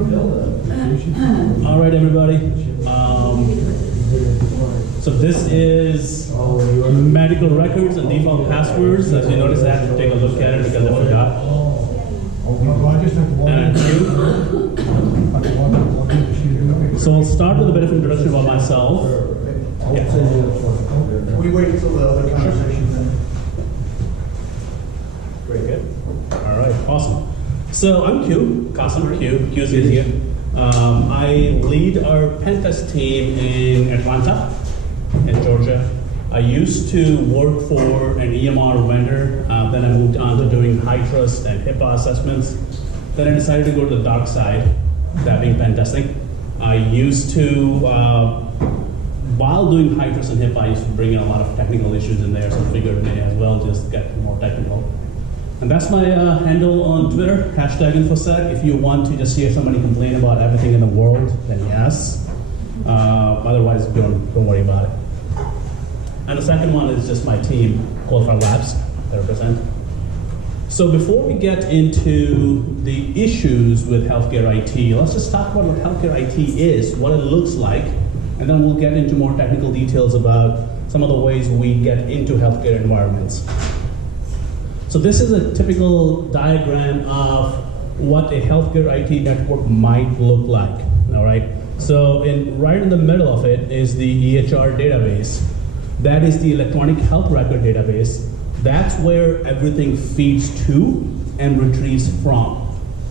All right, everybody. So this is medical records and default passwords. As you notice, I have to take a look at it because I forgot. And so I'll start with a bit of introduction about myself. We wait until the other conversations then. Very good. All right, awesome. So I'm Qasim. Q's here. I lead our pen test team in Atlanta, in Georgia. I used to work for an EMR vendor. Then I moved on to doing high trust and HIPAA assessments. Then I decided to go to the dark side, that being pen testing. I used to, while doing high trust and HIPAA, I used to bring in a lot of technical issues in there, so I figured I may as well just get more technical. And that's my handle on Twitter, #InfoSec. If you want to just hear somebody complain about everything in the world, then yes. Otherwise, don't worry about it. And the second one is just my team, Qualified Labs, I represent. So before we get into the issues with healthcare IT, let's just talk about what healthcare IT is, what it looks like, and then we'll get into more technical details about some of the ways we get into healthcare environments. So this is a typical diagram of what a healthcare IT network might look like, all right? So right in the middle of it is the Ehr Database. That is the electronic health record database. That's where everything feeds to and retrieves from,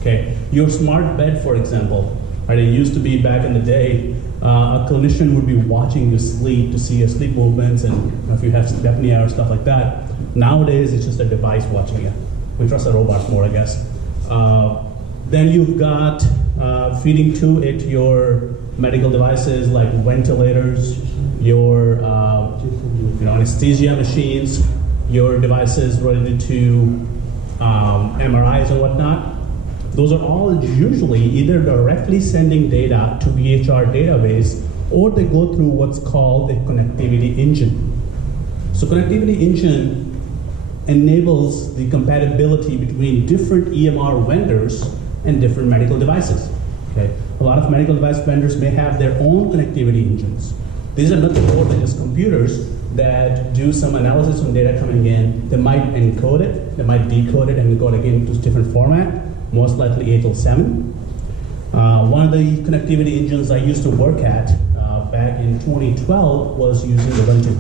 okay? Your smart bed, for example, right? It used to be back in the day, a clinician would be watching you sleep to see your sleep movements and if you have sleep apnea or stuff like that. Nowadays, it's just a device watching you. We trust the robots more, I guess. Then you've got feeding to it your medical devices like ventilators, your anesthesia machines, your devices related to MRIs and whatnot. Those are all usually either directly sending data to Ehr Database or they go through what's called a connectivity engine. So connectivity engine enables the compatibility between different EMR vendors and different medical devices. Okay? A lot of medical device vendors may have their own connectivity engines. These are nothing more than just computers that do some analysis on data coming in. They might encode it, they might decode it and encode again into different format, most likely 807. One of the connectivity engines I used to work at back in 2012 was using Ubuntu.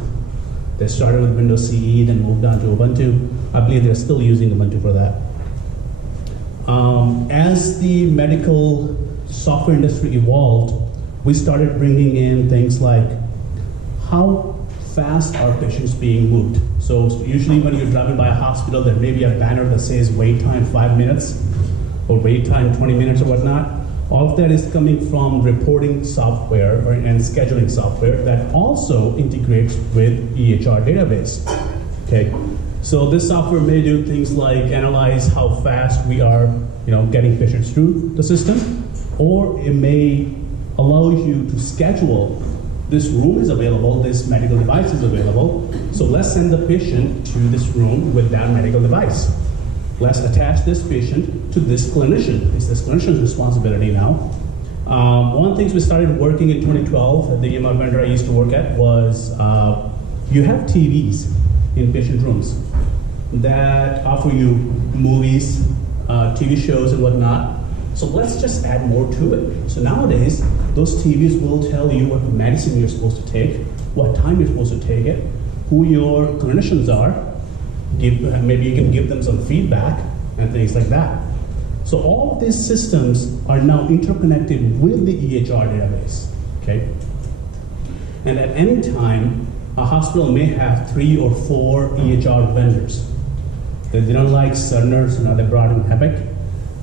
They started with Windows CE, then moved on to Ubuntu. I believe they're still using Ubuntu for that. As the medical software industry evolved, we started bringing in things like how fast are patients being moved. So usually when you're driving by a hospital, there may be a banner that says wait time 5 minutes or wait time 20 minutes or whatnot. All of that is coming from reporting software and scheduling software that also integrates with Ehr Database. Okay, so this software may do things like analyze how fast we are, getting patients through the system, or it may allow you to schedule. This room is available, this medical device is available, so let's send the patient to this room with that medical device. Let's attach this patient to this clinician. It's this clinician's responsibility now. One of the things we started working in 2012 at the EMR vendor I used to work at was you have TVs in patient rooms that offer you movies, TV shows and whatnot. So let's just add more to it. So nowadays, those TVs will tell you what medicine you're supposed to take, what time you're supposed to take it, who your clinicians are. Maybe you can give them some feedback and things like that. So all of these systems are now interconnected with the Ehr database, okay? And at any time, a hospital may have 3 or 4 EHR vendors. They don't like Cerner, so now they brought in Epic.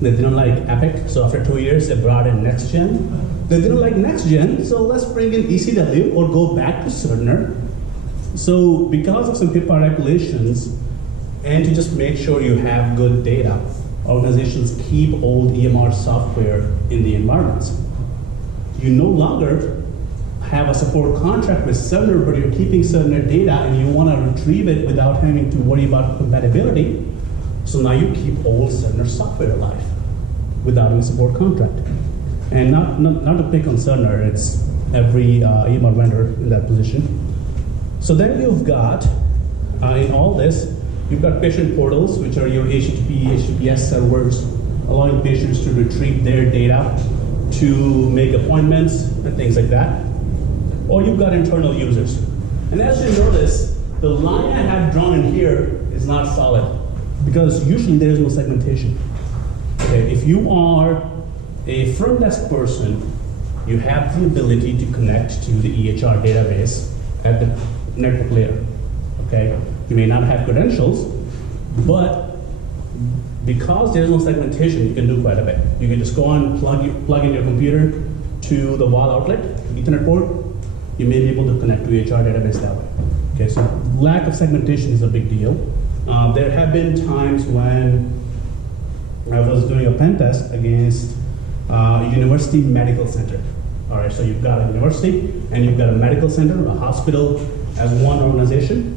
They didn't like Epic, so after 2 years, they brought in NextGen. They didn't like NextGen, so let's bring in ECW or go back to Cerner. So because of some HIPAA regulations, and to just make sure you have good data, organizations keep old EMR software in the environments. You no longer have a support contract with Cerner, but you're keeping Cerner data and you want to retrieve it without having to worry about compatibility. So now you keep old Cerner software alive without a support contract. And not to pick on Cerner, it's every EMR vendor in that position. So then you've got, in all this, you've got patient portals, which are your HTTP, HTTPS servers, allowing patients to retrieve their data to make appointments and things like that. Or you've got internal users. And as you notice, the line I have drawn in here is not solid because usually there is no segmentation. Okay, if you are a front desk person, you have the ability to connect to the EHR database at the network layer. Okay, you may not have credentials, but because there's no segmentation, you can do quite a bit. You can just go on, plug in your computer to the wall outlet, Ethernet port. You may be able to connect to EHR database that way. Okay, so lack of segmentation is a big deal. There have been times when I was doing a pen test against a university medical center. All right, so you've got a university and you've got a medical center, a hospital as one organization,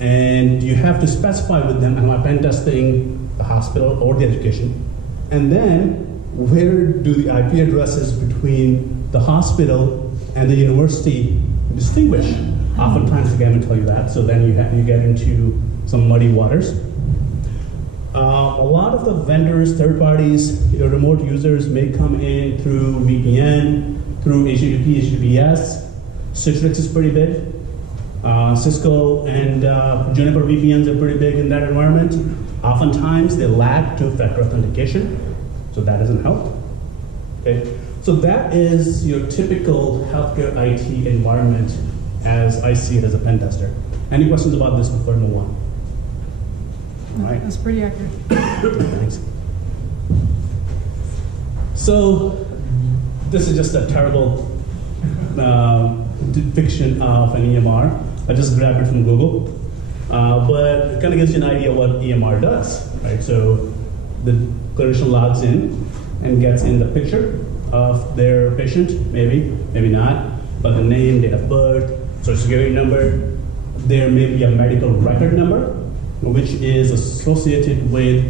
and you have to specify with them, am I pen testing the hospital or the education? And then where do the IP addresses between the hospital and the university distinguish? Oftentimes the game will tell you that, so then you get into some muddy waters. A lot of the vendors, third parties, your remote users may come in through VPN, through HTTP, HTTPS. Citrix is pretty big. Cisco and Juniper VPNs are pretty big in that environment. Oftentimes they lack two-factor authentication, so that doesn't help. Okay, so that is your typical healthcare IT environment as I see it as a pen tester. Any questions about this before we move on? All right. That's pretty accurate. Thanks. So this is just a terrible depiction of an EMR. I just grabbed it from Google. But it kind of gives you an idea what EMR does, right? So the clinician logs in and gets in the picture of their patient, maybe not, but the name, date of birth, social security number. There may be a medical record number, which is associated with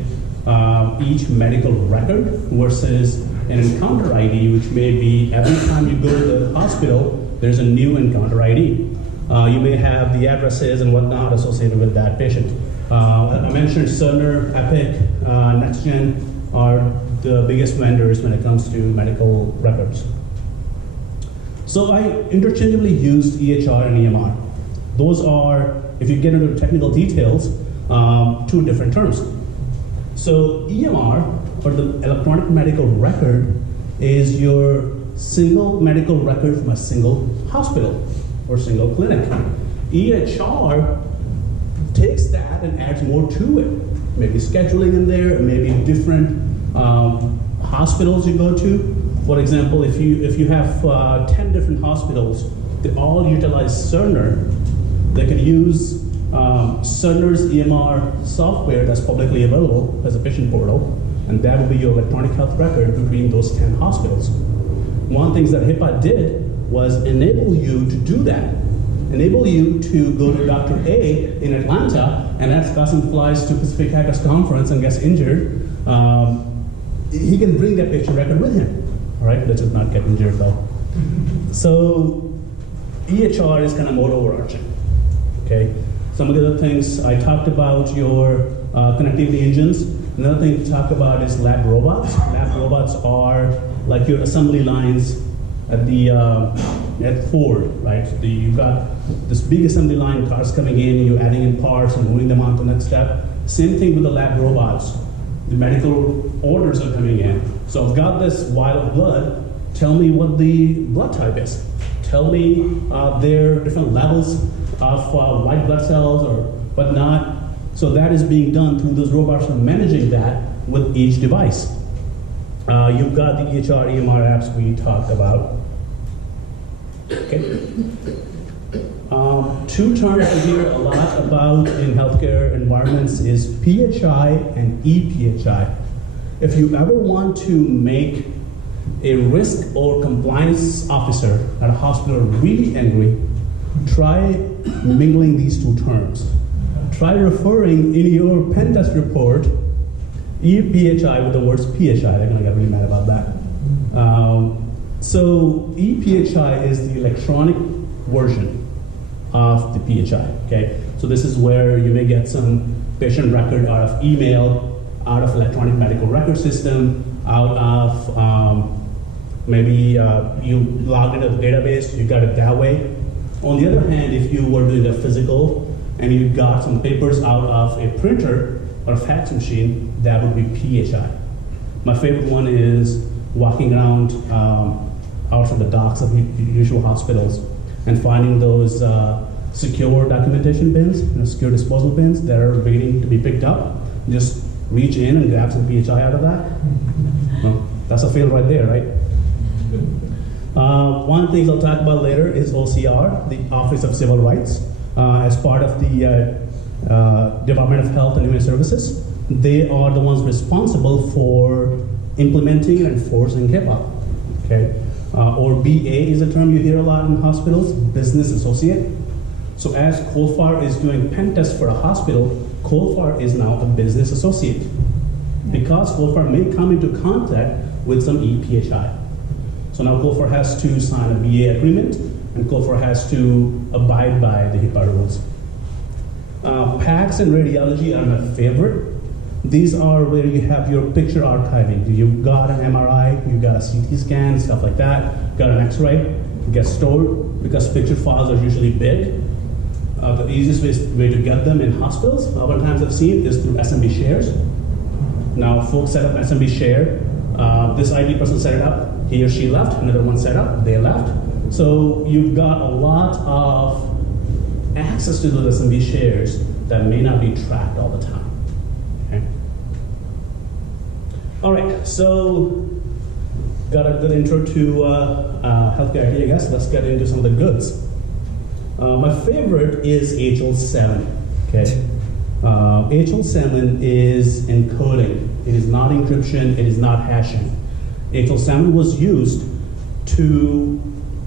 each medical record versus an encounter ID, which may be every time you go to the hospital, there's a new encounter ID. You may have the addresses and whatnot associated with that patient. I mentioned Cerner, Epic, NextGen are the biggest vendors when it comes to medical records. So I interchangeably used EHR and EMR. Those are, if you get into technical details, two different terms. So EMR, or the electronic medical record, is your single medical record from a single hospital or single clinic. EHR takes that and adds more to it. Maybe scheduling in there, maybe different hospitals you go to. For example, if you have 10 different hospitals, they all utilize Cerner. They can use Cerner's EMR software that's publicly available as a patient portal, and that will be your electronic health record between those 10 hospitals. One of the things that HIPAA did was enable you to do that. Enable you to go to Dr. A in Atlanta, and as Qasim flies to Pacific Hackers Conference and gets injured, he can bring that patient record with him. All right, let's just not get injured though. So EHR is kind of more overarching. Okay. Some of the other things I talked about, your connectivity engines. Another thing to talk about is lab robots. Lab robots are like your assembly lines at the at Ford, right? So you've got this big assembly line, cars coming in, you're adding in parts and moving them on to the next step. Same thing with the lab robots. The medical orders are coming in. So I've got this vial of blood. Tell me what the blood type is. Tell me their different levels of white blood cells or whatnot. So that is being done through those robots and managing that with each device. You've got the EHR, EMR apps we talked about. Okay. Two terms I hear a lot about in healthcare environments is PHI and ePHI. If you ever want to make a risk or compliance officer at a hospital really angry, try mingling these two terms. Try referring in your pen test report ePHI with the words PHI. They're going to get really mad about that. So ePHI is the electronic version of the PHI, okay? So this is where you may get some patient record out of email, out of electronic medical record system, out of maybe you logged into the database, you got it that way. On the other hand, if you were doing a physical and you got some papers out of a printer or a fax machine, that would be PHI. My favorite one is walking around out from the docks of usual hospitals and finding those secure documentation bins, secure disposal bins that are waiting to be picked up. Just reach in and grab some PHI out of that. Well, that's a fail right there, right? One of the things I'll talk about later is OCR, the Office of Civil Rights, as part of the Department of Health and Human Services. They are the ones responsible for implementing and enforcing HIPAA, okay? Or BA is a term you hear a lot in hospitals, business associate. So as COFAR is doing pen tests for a hospital, COFAR is now a business associate because COFAR may come into contact with some ePHI. So now COFAR has to sign a BA agreement and COFAR has to abide by the HIPAA rules. PACS and radiology are my favorite. These are where you have your picture archiving. You've got an MRI, you've got a CT scan, stuff like that, got an X-ray, it gets stored because picture files are usually big. The easiest way to get them in hospitals, oftentimes I've seen, is through SMB shares. Now, folks set up SMB share. This IT person set it up, he or she left, another one set up, they left. So you've got a lot of access to those SMB shares that may not be tracked all the time. Okay. All right, so got a good intro to healthcare IT, I guess. Let's get into some of the goods. My favorite is HL7. Okay, HL7 is encoding. It is not encryption. It is not hashing. HL7 was used to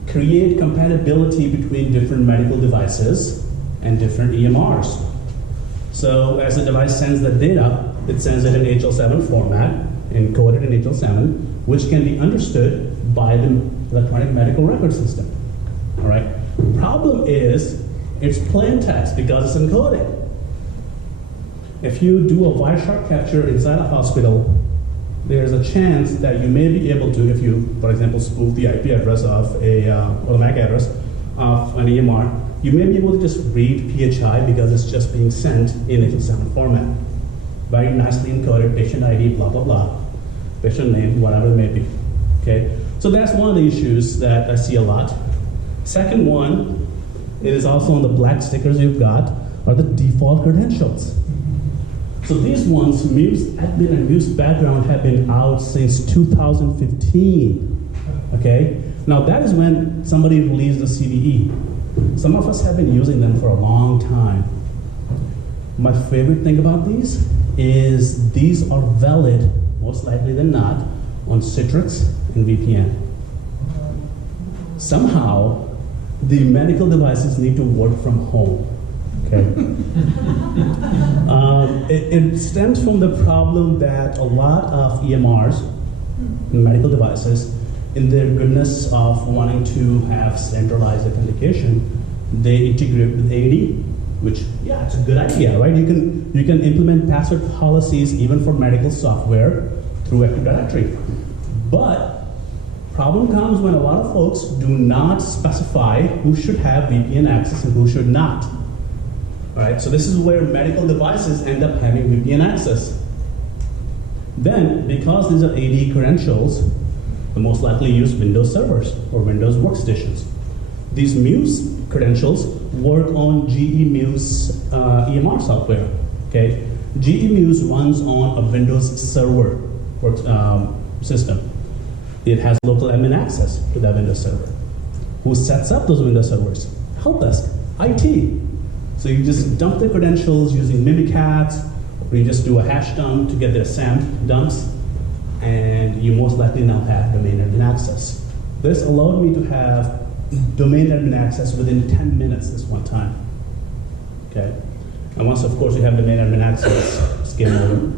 create compatibility between different medical devices and different EMRs. So as the device sends the data, it sends it in HL7 format, encoded in HL7, which can be understood by the electronic medical record system. All right. Problem is, it's plain text because it's encoded. If you do a Wireshark capture inside a hospital, there's a chance that you may be able to, if you, for example, spoof the IP address of or the MAC address of an EMR, you may be able to just read PHI because it's just being sent in HL7 format. Very nicely encoded, patient ID, blah, blah, blah, patient name, whatever it may be. Okay, so that's one of the issues that I see a lot. Second one, it is also on the black stickers you've got, are the default credentials. So these ones, Muse admin and Muse background have been out since 2015, okay? Now that is when somebody released the CVE. Some of us have been using them for a long time. My favorite thing about these is these are valid, most likely than not, on Citrix and VPN. Somehow, the medical devices need to work from home. Okay. It stems from the problem that a lot of EMRs, medical devices, in their goodness of wanting to have centralized authentication, they integrate with AD, which, yeah, it's a good idea, right? You can implement password policies even for medical software through Active Directory. But problem comes when a lot of folks do not specify who should have VPN access and who should not. All right, so this is where medical devices end up having VPN access. Then, because these are AD credentials, the most likely use Windows servers or Windows workstations. These Muse credentials work on GE Muse EMR software. Okay, GE Muse runs on a Windows server system. It has local admin access to that Windows server. Who sets up those Windows servers? Help desk, IT. So you just dump the credentials using Mimikatz, or you just do a hash dump to get their SAM dumps, and you most likely now have domain admin access. This allowed me to have domain admin access within 10 minutes this one time. Okay? And once, of course, you have domain admin access, it's game over.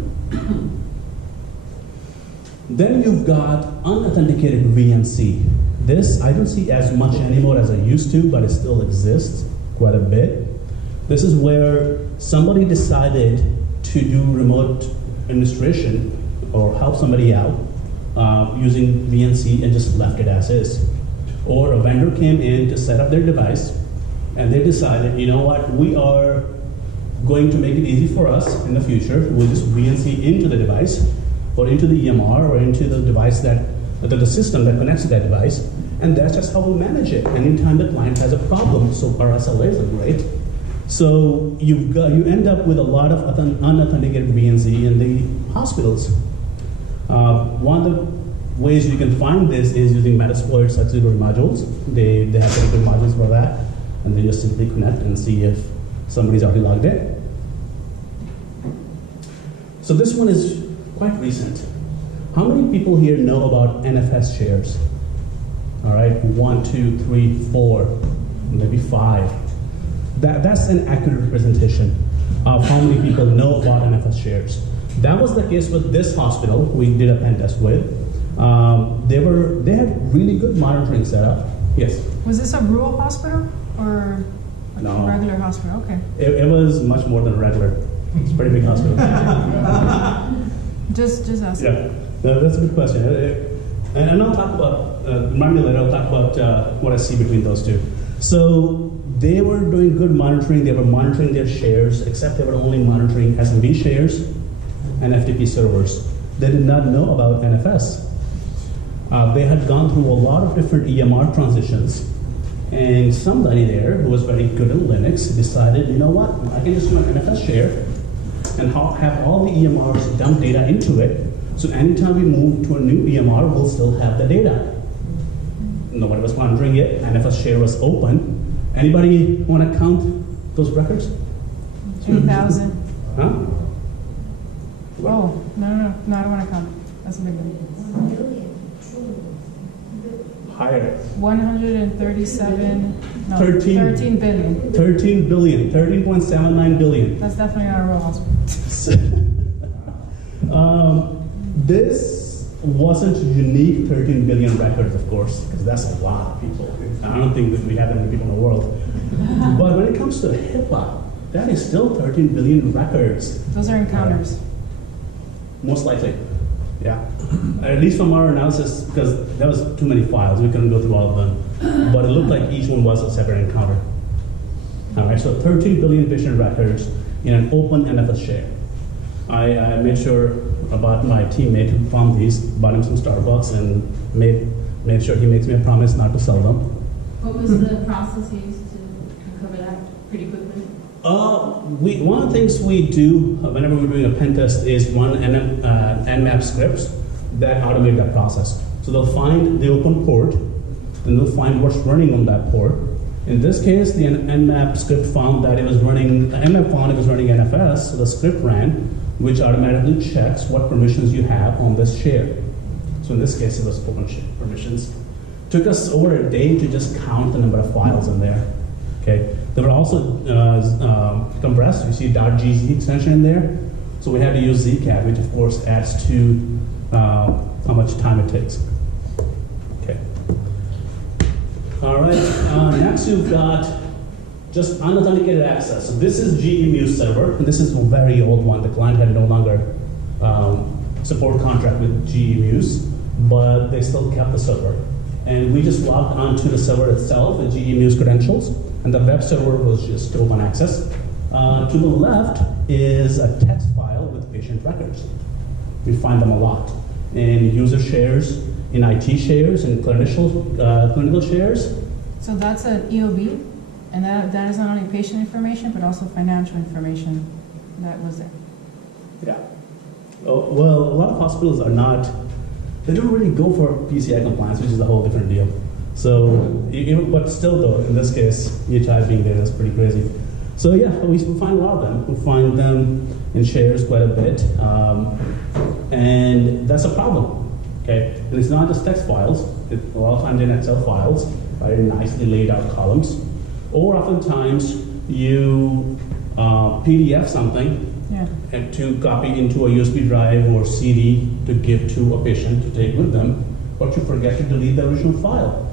Then you've got unauthenticated Vnc. This I don't see as much anymore as I used to, but it still exists quite a bit. This is where somebody decided to do remote administration or help somebody out using VNC and just left it as is. Or a vendor came in to set up their device and they decided, you know what, we are going to make it easy for us in the future. We'll just VNC into the device or into the EMR or into the device the system that connects to that device. And that's just how we manage it. Anytime the client has a problem, so our SLAs are great. So you end up with a lot of unauthenticated VNC in the hospitals. One of the ways you can find this is using Metasploit auxiliary modules. They have very good modules for that, and they just simply connect and see if somebody's already logged in. So this one is quite recent. How many people here know about NFS shares? All right, 1, 2, 3, 4, maybe 5. That's an accurate representation of how many people know about NFS shares. That was the case with this hospital we did a pen test with. They had really good monitoring setup. Yes? Was this a rural hospital or a No. regular hospital? Okay. It was much more than regular. It's a pretty big hospital. Just asking. Yeah, that's a good question. And I'll talk about, remind me later, I'll talk about what I see between those two. So they were doing good monitoring. They were monitoring their shares, except they were only monitoring SMB shares and FTP servers. They did not know about NFS. They had gone through a lot of different EMR transitions, and somebody there who was very good in Linux decided, you know what, I can just do an NFS share and have all the EMRs dump data into it, so anytime we move to a new EMR, we'll still have the data. Nobody was monitoring it, NFS share was open. Anybody want to count those records? 3,000. Huh? Oh, no, I don't want to count. That's a big one. Higher. 137, no, 13. 13 billion. 13 billion, 13.79 billion. That's definitely not a real hospital. This wasn't unique 13 billion records, of course, because that's a lot of people. I don't think that we have that many people in the world. But when it comes to HIPAA, that is still 13 billion records. Those are encounters. Most likely, yeah. At least from our analysis, because there was too many files, we couldn't go through all of them. But it looked like each one was a separate encounter. All right, so 13 billion patient records in an open NFS share. I made sure about my teammate who found these, bought him some Starbucks, and made sure he makes me a promise not to sell them. What was the process used to uncover that pretty quickly? One of the things we do whenever we're doing a pen test is run Nmap scripts that automate that process. So they'll find the open port, and they'll find what's running on that port. In this case, the Nmap script found that it was running, Nmap found it was running NFS, so the script ran, which automatically checks what permissions you have on this share. So in this case, it was open share permissions. Took us over a day to just count the number of files in there. Okay. They were also compressed. You see .gz extension in there. So we had to use zcat, which of course adds to how much time it takes. Okay. All right. Next, you've got just unauthenticated access. So this is GE Muse server, and this is a very old one. The client had no longer support contract with GE Muse, but they still kept the server. And we just logged onto the server itself with GE Muse credentials, and the web server was just open access. To the left is a text file with patient records. We find them a lot in user shares, in IT shares, in clinical shares. So that's an EOB, and that is not only patient information, but also financial information that was there. Yeah. Oh, well, a lot of hospitals are not, they don't really go for PCI compliance, which is a whole different deal. So, but still though, in this case, Ijaz being there, that's pretty crazy. So yeah, we find a lot of them. We find them in shares quite a bit, and that's a problem, okay? And it's not just text files. A lot of times in Excel files, very nicely laid out columns. Or oftentimes you PDF something Yeah. and to copy into a USB drive or CD to give to a patient to take with them, but you forget to delete the original file.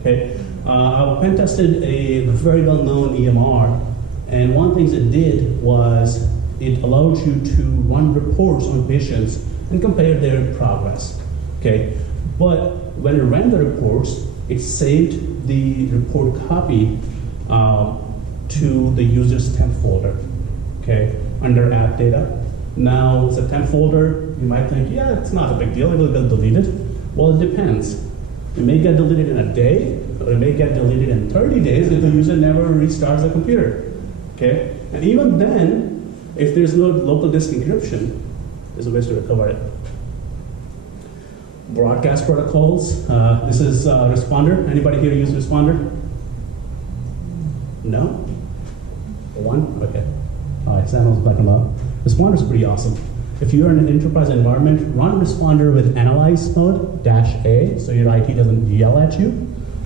Okay, I pen tested a very well-known EMR, and one of the things it did was it allowed you to run reports on patients and compare their progress. Okay, but when it ran the reports, it saved the report copy to the user's temp folder. Okay, under app data. Now, it's a temp folder. You might think, yeah, it's not a big deal. It will get deleted. Well, it depends. It may get deleted in a day, or it may get deleted in 30 days if the user never restarts the computer. Okay, and even then, if there's no local disk encryption, there's a way to recover it. Broadcast protocols. This is Responder. Anybody here use Responder? No? One? Okay. All right, Sam was talking about. Responder is pretty awesome. If you're in an enterprise environment, run Responder with Analyze mode, -A, so your IT doesn't yell at you,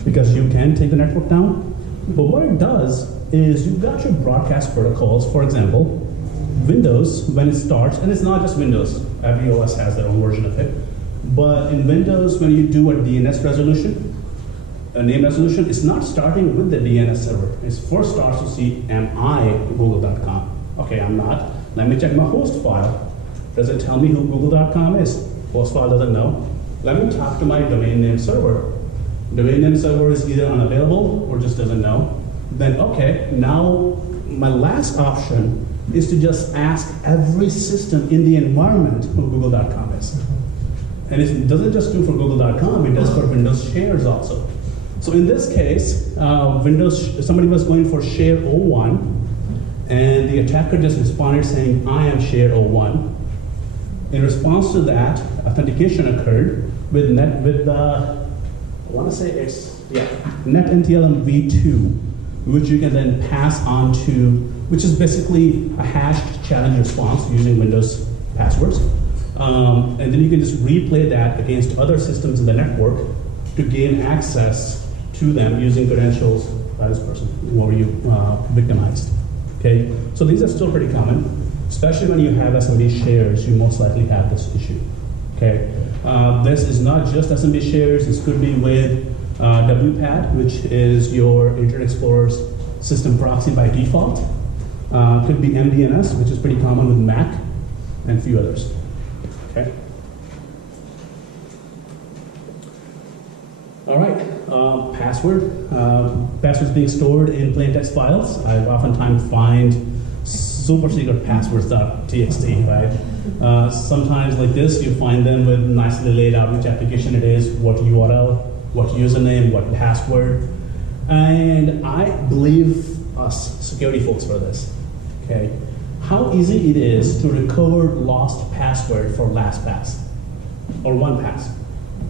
because you can take the network down. But what it does is you've got your broadcast protocols. For example, Windows, when it starts, and it's not just Windows, every OS has their own version of it, but in Windows, when you do a DNS resolution, a name resolution, it's not starting with the DNS server. It first starts to see, am I google.com? Okay, I'm not. Let me check my host file. Does it tell me who google.com is? Host file doesn't know. Let me talk to my domain name server. Domain name server is either unavailable or just doesn't know. Then, okay, now my last option is to just ask every system in the environment who google.com is. And it doesn't just do for google.com, it does for Windows shares also. So in this case, somebody was going for share 01, and the attacker just responded saying, I am share 01. In response to that, authentication occurred with I want to say it's, NetNTLM v2, which you can then pass on to, which is basically a hashed challenge response using Windows passwords. And then you can just replay that against other systems in the network to gain access to them using credentials by this person who were you victimized. Okay, so these are still pretty common, especially when you have SMB shares. You most likely have this issue. Okay, this is not just SMB shares. This could be with WPAD, which is your Internet Explorer's system proxy by default. Could be MDNS, which is pretty common with Mac, and a few others. Okay. All right. Password. Passwords being stored in plain text files. I oftentimes find super secret passwords.txt, right? Sometimes like this, you find them with nicely laid out which application it is, what URL, what username, what password. And I believe us security folks for this. Okay. How easy it is to recover lost password for LastPass, or OnePass,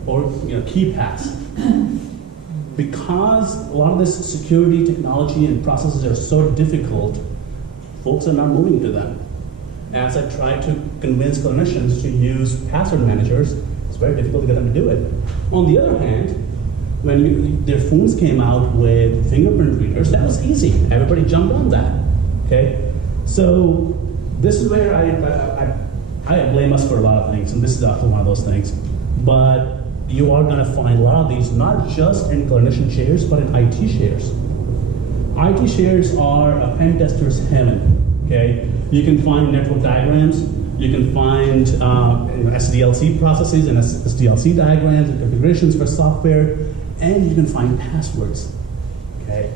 or KeyPass. Because a lot of this security technology and processes are so difficult, folks are not moving to them. As I try to convince clinicians to use password managers, it's very difficult to get them to do it. On the other hand, when their phones came out with fingerprint readers, that was easy. Everybody jumped on that. Okay. So this is where I blame us for a lot of things, and this is also one of those things. But you are going to find a lot of these, not just in clinician shares, but in IT shares. IT shares are a pen tester's heaven. Okay, you can find network diagrams, you can find SDLC processes and SDLC diagrams and configurations for software, and you can find passwords. Okay.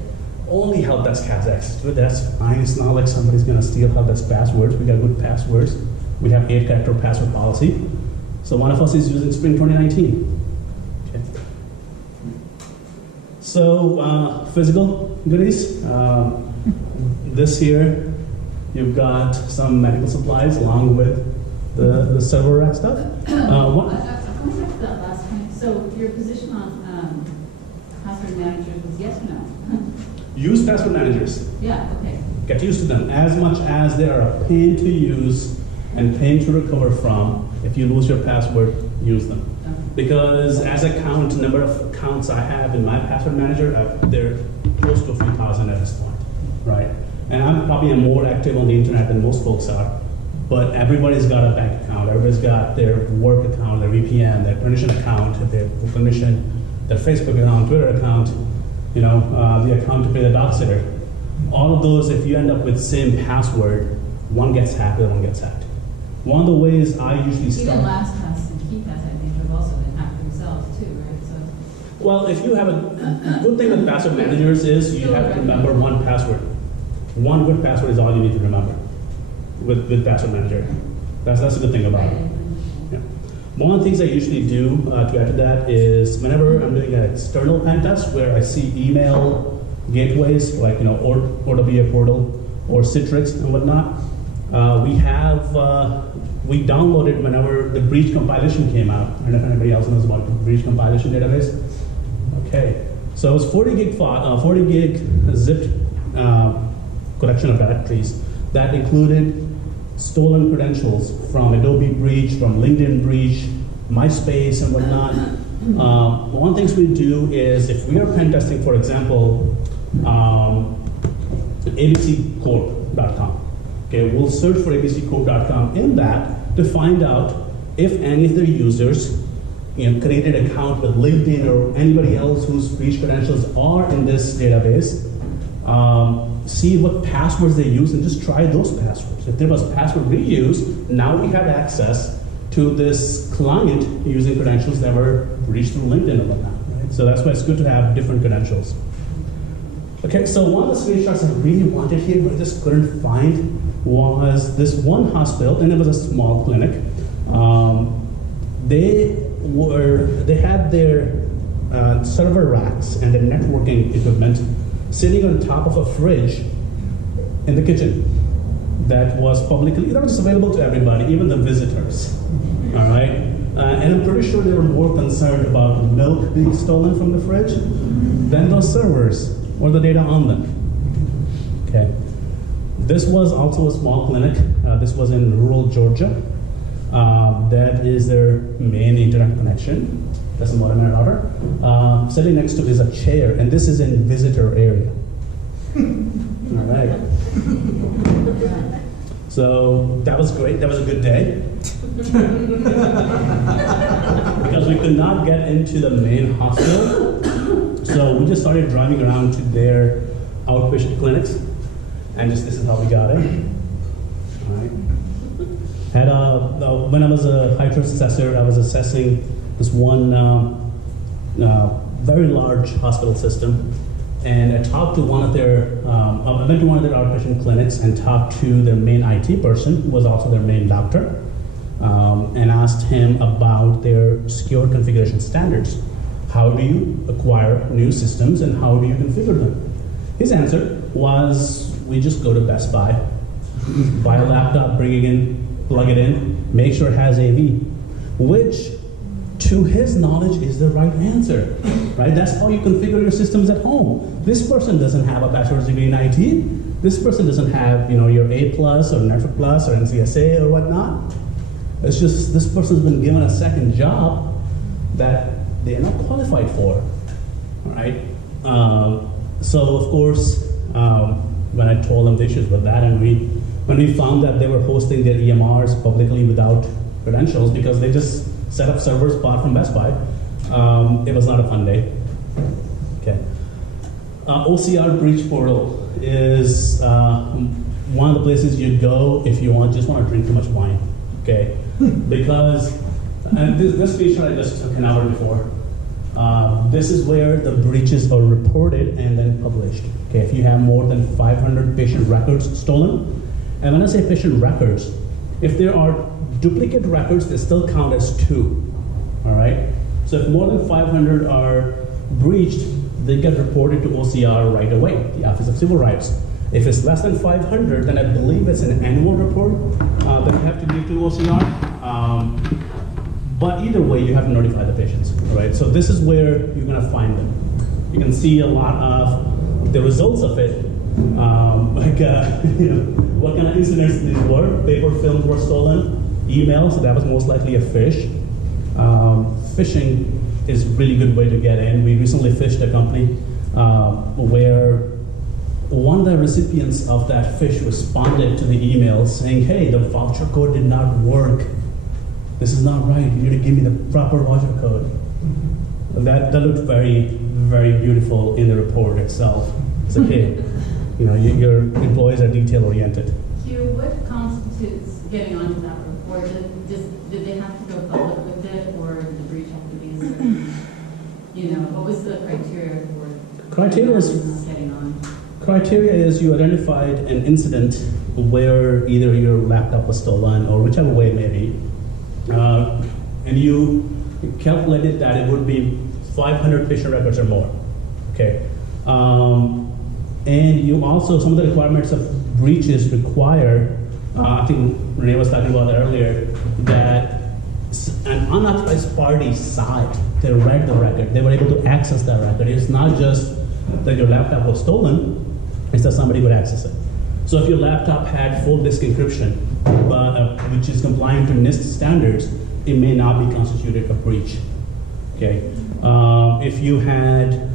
Only help desk has access to it. That's fine. It's not like somebody's going to steal help desk passwords. We got good passwords. We have 8-character password policy. So one of us is using Spring 2019. Okay. So physical goodies. This here, you've got some medical supplies along with the server rack stuff. Going back to that last point. So your position on password managers was yes or no? Use password managers. Yeah, okay. Get used to them as much as they are a pain to use and pain to recover from. If you lose your password, use them. Okay. Because as I count the number of accounts I have in my password manager, they're close to a few thousand at this point, right? And I'm probably more active on the internet than most folks are. but everybody's got a bank account. Everybody's got their work account, their VPN, their clinician account, their clinician, their Facebook account, Twitter account, the account to pay the dog sitter. All of those, if you end up with same password, one gets hacked, the other one gets hacked. One of the ways I usually start. Even LastPass and KeyPass, I think, have also been hacked themselves too, right? So. Well, if you have a good thing with password managers is you have to remember one password. One good password is all you need to remember with password manager. That's a good thing about it. Yeah. One of the things I usually do to add to that is whenever I'm doing an external pen test where I see email gateways like OR Portal or Citrix and whatnot, we downloaded whenever the breach compilation came out. I don't know if anybody else knows about the breach compilation database. Okay, so it was 40 gig zipped collection of directories that included stolen credentials from Adobe breach, from LinkedIn breach, MySpace and whatnot. One of the things we do is if we are pen testing, for example, abccorp.com. Okay, we'll search for abccorp.com in that to find out if any of their users created an account with LinkedIn or anybody else whose breach credentials are in this database, see what passwords they use and just try those passwords. If there was password reuse, now we have access to this client using credentials that were breached through LinkedIn or whatnot. Right? So that's why it's good to have different credentials. Okay, so one of the screenshots I really wanted here, but I just couldn't find, was this one hospital, and it was a small clinic. They had their server racks and their networking equipment sitting on top of a fridge in the kitchen that was just available to everybody, even the visitors. All right, and I'm pretty sure they were more concerned about milk being stolen from the fridge than those servers or the data on them. Okay. This was also a small clinic. This was in rural Georgia. That is their main internet connection. That's a modem router. Sitting next to is a chair, and this is in visitor area. All right. So that was great. That was a good day. Because we could not get into the main hospital. So we just started driving around to their outpatient clinics. And this is how we got in. All right. When I was a high trust assessor, I was assessing this one very large hospital system, and I talked to one of their, I went to one of their outpatient clinics and talked to their main IT person, who was also their main doctor, and asked him about their secure configuration standards. How do you acquire new systems and how do you configure them? His answer was, we just go to Best Buy, buy a laptop, bring it in, plug it in, make sure it has AV, which to his knowledge is the right answer, right? That's how you configure your systems at home. This person doesn't have a bachelor's degree in IT. This person doesn't have, your A+ or Network Plus or NCSA or whatnot. It's just this person's been given a second job that they are not qualified for, all right? So of course, when I told them the issues with that, and when we found that they were hosting their EMRs publicly without credentials because they just set up servers bought from Best Buy, it was not a fun day. Okay. Ocr Breach Portal is one of the places you go if you just want to drink too much wine. Okay, because and this feature I just took an hour before. This is where the breaches are reported and then published. Okay, if you have more than 500 patient records stolen, and when I say patient records, if there are duplicate records, they still count as 2. All right. So if more than 500 are breached, they get reported to OCR right away, the Office of Civil Rights. If it's less than 500, then I believe it's an annual report that you have to give to OCR. But either way, you have to notify the patients, all right? So this is where you're gonna find them. You can see a lot of the results of it, what kind of incidents these were. Paper films were stolen, emails, so that was most likely a phish. Phishing is a really good way to get in. We recently phished a company where one of the recipients of that phish responded to the email saying, hey, the voucher code did not work. This is not right. You need to give me the proper voucher code. And that looked very, very beautiful in the report itself. It's like, hey, your employees are detail oriented. Hugh, what constitutes getting onto that report? Did they have to go public with it, or did the breach have to be a certain, what was the criteria for getting on? Criteria is you identified an incident where either your laptop was stolen or whichever way it may be, and you calculated that it would be 500 patient records or more. Okay, and you also, some of the requirements of breaches require, I think Renee was talking about earlier, that an unauthorized party saw it. They read the record. They were able to access that record. It's not just that your laptop was stolen, it's that somebody would access it. So if your laptop had full disk encryption, which is compliant to NIST standards, it may not be constituted a breach. Okay. If you had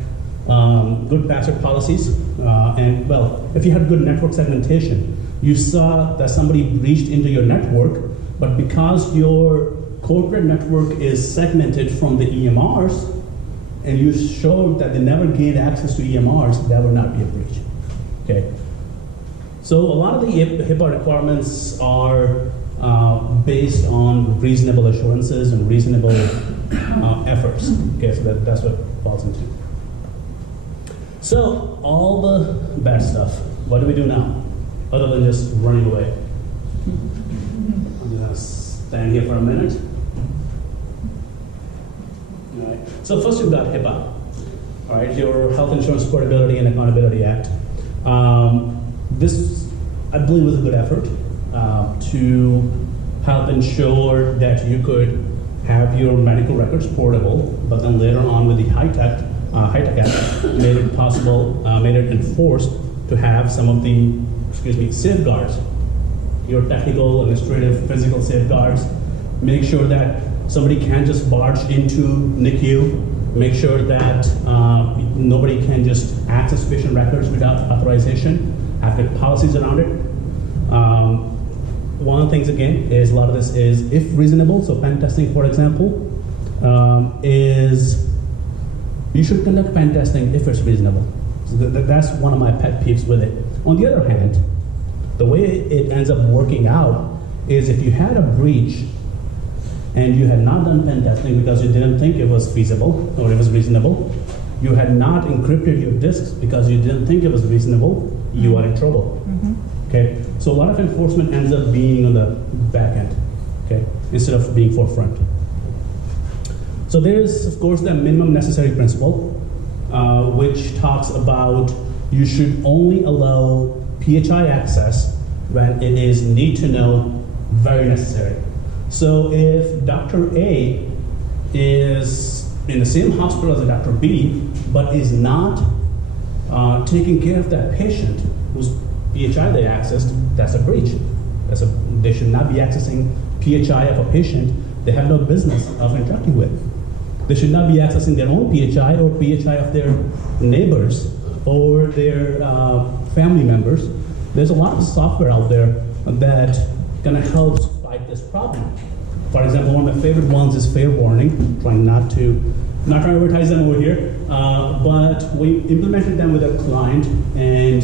good password policies, if you had good network segmentation, you saw that somebody breached into your network, but because your corporate network is segmented from the EMRs, and you showed that they never gained access to EMRs, that would not be a breach. Okay. So a lot of the HIPAA requirements are based on reasonable assurances and reasonable efforts. Okay, so that's what it falls into. So all the bad stuff, what do we do now? Other than just running away. I'm gonna stand here for a minute. All right. So first we've got HIPAA. All right, your Health Insurance Portability and Accountability Act. This, I believe, was a good effort to help ensure that you could have your medical records portable, but then later on with the HITECH Act, made it possible, made it enforced to have some of the, safeguards, your technical, administrative, physical safeguards. Make sure that somebody can't just barge into NICU. Make sure that nobody can just access patient records without authorization. Have good policies around it. One of the things, again, is a lot of this is if reasonable. So pen testing, for example, is you should conduct pen testing if it's reasonable. So that's one of my pet peeves with it. On the other hand, the way it ends up working out is if you had a breach and you had not done pen testing because you didn't think it was feasible or it was reasonable, you had not encrypted your disks because you didn't think it was reasonable, you are in trouble. Okay, so a lot of enforcement ends up being on the back end, okay, instead of being forefront. So there is, of course, the minimum necessary principle, which talks about you should only allow PHI access when it is need to know, very necessary. So if Dr. A is in the same hospital as a Dr. B, but is not taking care of that patient whose PHI they accessed, that's a breach. They should not be accessing PHI of a patient they have no business of interacting with. They should not be accessing their own PHI or PHI of their neighbors or their family members. There's a lot of software out there that kind of helps fight this problem. For example, one of my favorite ones is Fair Warning. Trying not to advertise them over here, but we implemented them with a client, and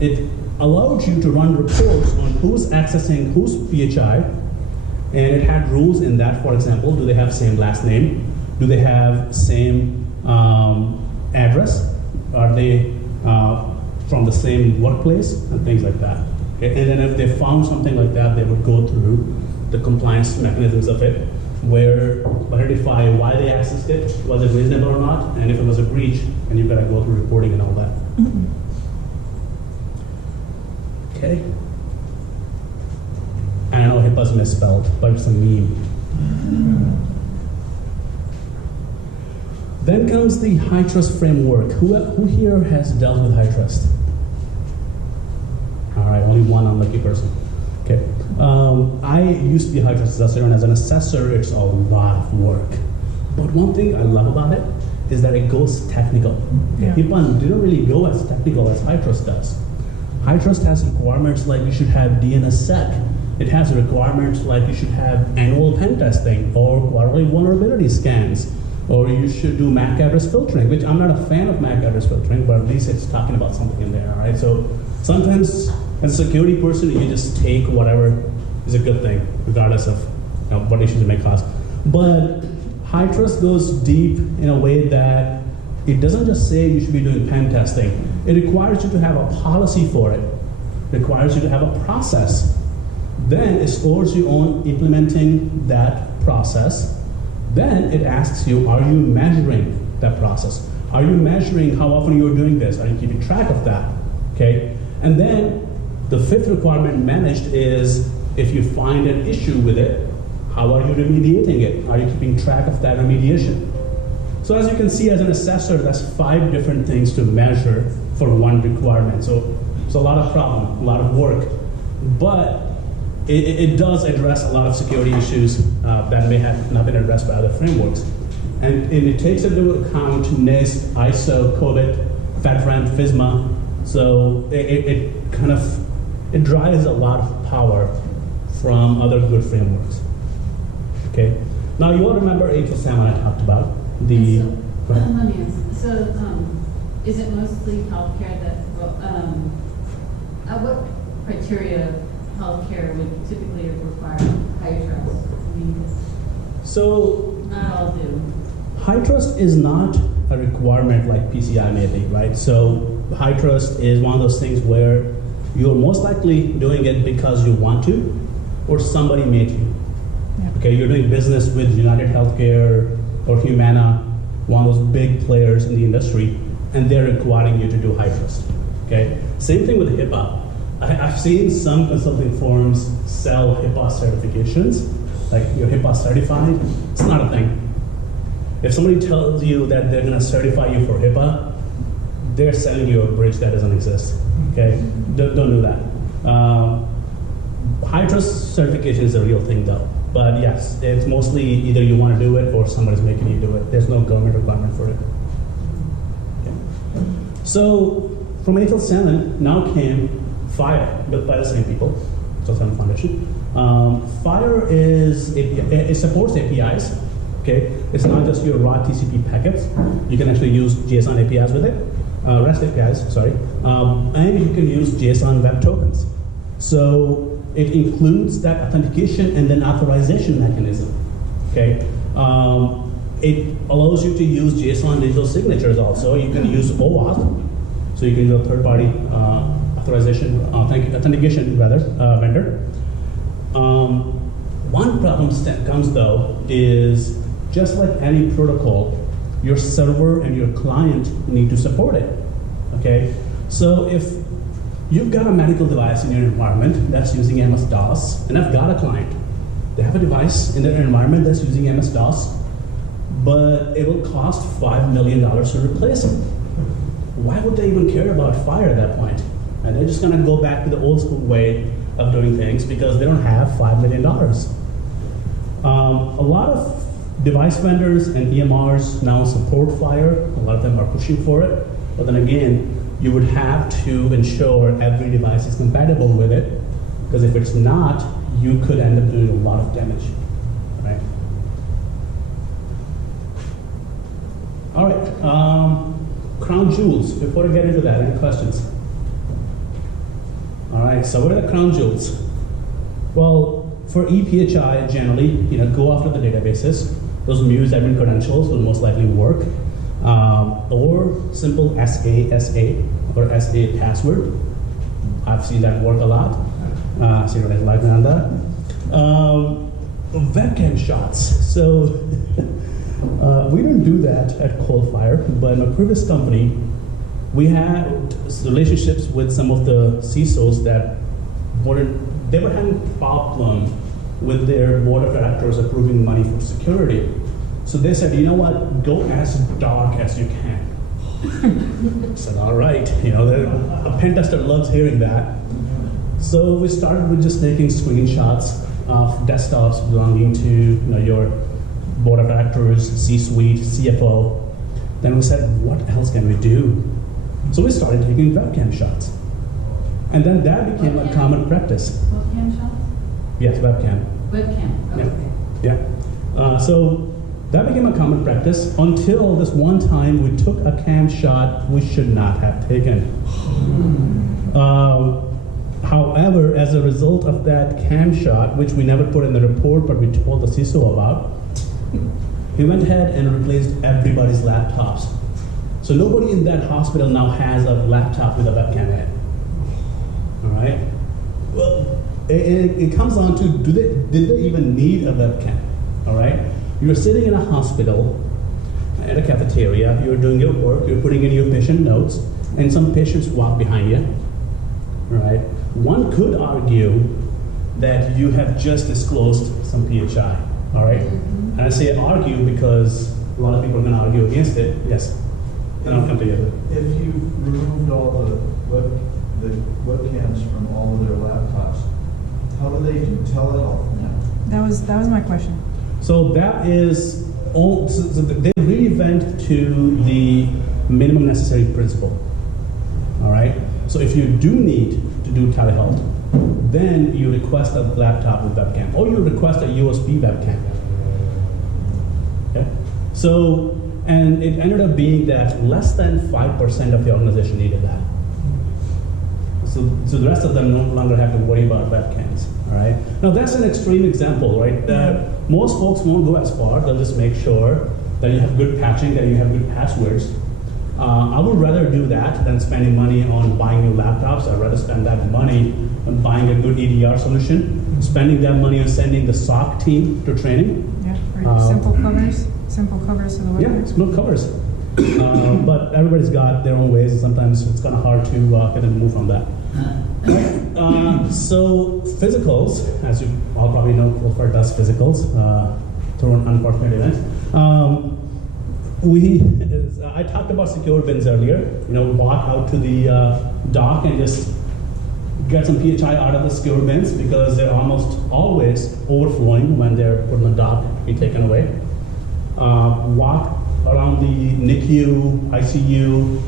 it allowed you to run reports on who's accessing whose PHI, and it had rules in that. For example, do they have same last name? Do they have same address? Are they from the same workplace? And things like that. Okay? And then if they found something like that, they would go through the compliance mechanisms of it, where identify why they accessed it, was it reasonable or not, and if it was a breach, and you've got to go through reporting and all that. Okay. And I know HIPAA's misspelled, but it's a meme. Then comes the high trust framework. Who here has dealt with high trust? All right, only one unlucky person. Okay. I used to be a high trust assessor, and as an assessor, it's a lot of work. But one thing I love about it is that it goes technical. Okay? Yeah. HIPAA didn't really go as technical as high trust does. HITRUST has requirements like you should have DNSSEC. It has requirements like you should have annual pen testing or quarterly vulnerability scans, or you should do MAC address filtering, which I'm not a fan of MAC address filtering, but at least it's talking about something in there, right? So sometimes as a security person, you just take whatever is a good thing, regardless of what issues it may cause. But HITRUST goes deep in a way that it doesn't just say you should be doing pen testing. It requires you to have a policy for it. It requires you to have a process. Then it scores you on implementing that process. Then it asks you, are you measuring that process? Are you measuring how often you're doing this? Are you keeping track of that? Okay? And then the fifth requirement managed is if you find an issue with it, how are you remediating it? Are you keeping track of that remediation? So as you can see, as an assessor, that's 5 different things to measure for one requirement. So it's a lot of problem, a lot of work. But it does address a lot of security issues that may have not been addressed by other frameworks. And it takes into account NIST, ISO, COBIT, FedRAMP, FISMA. So it drives a lot of power from other good frameworks. Okay. Now you all remember 807 I talked about. Let me ask. So is it mostly healthcare that, what criteria healthcare would typically require HITRUST? So not all do. HITRUST is not a requirement like PCI may be, right? So HITRUST is one of those things where you're most likely doing it because you want to, or somebody made you. Yeah. Okay, you're doing business with United Healthcare or Humana, one of those big players in the industry, and they're requiring you to do HITRUST. Okay, same thing with HIPAA. I've seen some consulting firms sell HIPAA certifications, like you're HIPAA certified. It's not a thing. If somebody tells you that they're going to certify you for HIPAA, they're selling you a bridge that doesn't exist. Okay, don't do that. HITRUST certification is a real thing, though. But yes, it's mostly either you want to do it or somebody's making you do it. There's no government requirement for it. Okay. So from 807 now came FIRE, built by the same people, 807 Foundation. FIRE it supports APIs. Okay, it's not just your raw TCP packets. You can actually use JSON APIs with it, REST APIs, sorry, and you can use JSON web tokens. So it includes that authentication and then authorization mechanism. Okay, it allows you to use JSON digital signatures also. You can use OAuth, so you can use a third-party authentication vendor. One problem that comes though is just like any protocol, your server and your client need to support it. Okay, so if you've got a medical device in your environment that's using MS-DOS, and I've got a client. They have a device in their environment that's using MS-DOS, but it will cost $5 million to replace it. Why would they even care about FIRE at that point? And they're just gonna go back to the old school way of doing things because they don't have $5 million. A lot of device vendors and EMRs now support FIRE. A lot of them are pushing for it, but then again, you would have to ensure every device is compatible with it, because if it's not, you could end up doing a lot of damage, right? All right, crown jewels. Before I get into that, any questions? All right, so what are the crown jewels? Well, for ePHI, generally, go after the databases. Those Muse admin credentials will most likely work. Or simple SA or SA password. I've seen that work a lot. See what I like on that. Webcam shots. So we don't do that at Coldfire, but in a previous company, we had relationships with some of the CISOs that they were having problem with their board of directors approving money for security. So they said, you know what, go as dark as you can. I said, all right, a pen tester loves hearing that. So we started with just taking screenshots of desktops belonging to your board of directors, C-suite, CFO. Then we said, what else can we do? So we started taking webcam shots. And then that became a Webcam? common practice. Webcam shots? Yes, webcam. Webcam, Yeah. okay. Yeah. So that became a common practice until this one time we took a cam shot we should not have taken. However, as a result of that cam shot, which we never put in the report but we told the CISO about, he went ahead and replaced everybody's laptops. So nobody in that hospital now has a laptop with a webcam in it. All right? Well, it comes on to, did they even need a webcam? All right? You're sitting in a hospital at a cafeteria, you're doing your work, you're putting in your patient notes, and some patients walk behind you. All right? One could argue that you have just disclosed some PHI. All right? And I say argue because a lot of people are going to argue against it. Yes. And I'll come to you. If you removed all the webcams from all of their laptops, how do they do telehealth now? That was my question. So that is all. So they really went to the minimum necessary principle. All right. So if you do need to do telehealth, then you request a laptop with webcam, or you request a USB webcam. Okay. So, and it ended up being that less than 5% of the organization needed that. So the rest of them no longer have to worry about webcams. All right. Now that's an extreme example, right? Most folks won't go as far. They'll just make sure that you have good patching, that you have good passwords. I would rather do that than spending money on buying new laptops. I'd rather spend that money on buying a good EDR solution, spending that money on sending the SOC team to training. Yeah, or simple covers for the web. Yeah, simple covers. But everybody's got their own ways, and sometimes it's kind of hard to get them to move from that. So physicals, as you all probably know, Wilford does physicals through an unfortunate event. I talked about secure bins earlier. You know, walk out to the dock and just get some PHI out of the secure bins because they're almost always overflowing when they're put on the dock to be taken away. Walk around the NICU, ICU,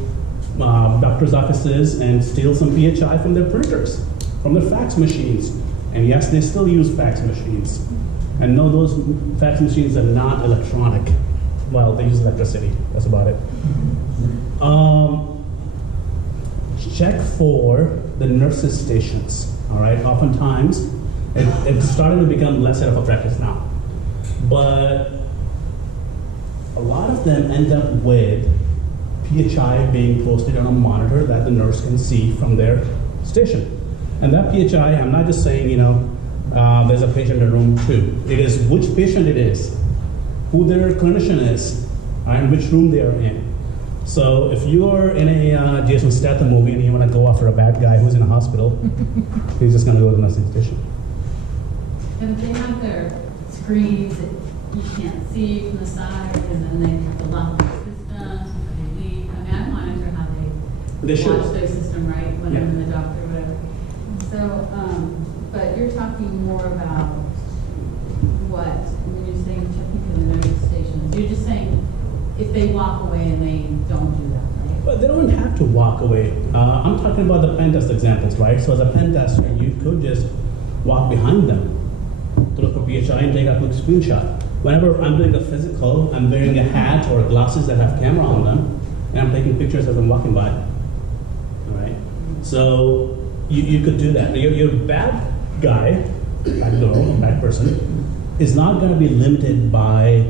doctor's offices and steal some PHI from their printers, from their fax machines. And yes, they still use fax machines. And no, those fax machines are not electronic. Well, they use electricity, that's about it. Check for the nurses' stations, all right? Oftentimes, it's starting to become less of a practice now. But a lot of them end up with PHI being posted on a monitor that the nurse can see from their station. And that PHI, I'm not just saying, you know, there's a patient in room 2. It is which patient it is, who their clinician is, and which room they are in. So if you're in a Jason Statham movie and you want to go after a bad guy who's in a hospital, he's just going to go to the nursing station. And they have their screens that you can't see from the side, and then they have to lock their system, they leave. I mean, I monitor how they They watch should. their system, right, when Yeah. I'm in the doctor or whatever. So, but you're talking more about what, when you're saying checking for the nurse stations, you're just saying if they walk away and they don't do that, right? But they don't have to walk away. I'm talking about the pen test examples, right? So as a pen tester, you could just walk behind them to look for PHI and take a quick screenshot. Whenever I'm doing a physical, I'm wearing a hat or glasses that have camera on them, and I'm taking pictures as I'm walking by. All right? So you could do that. Your bad guy, bad girl, bad person, is not going to be limited by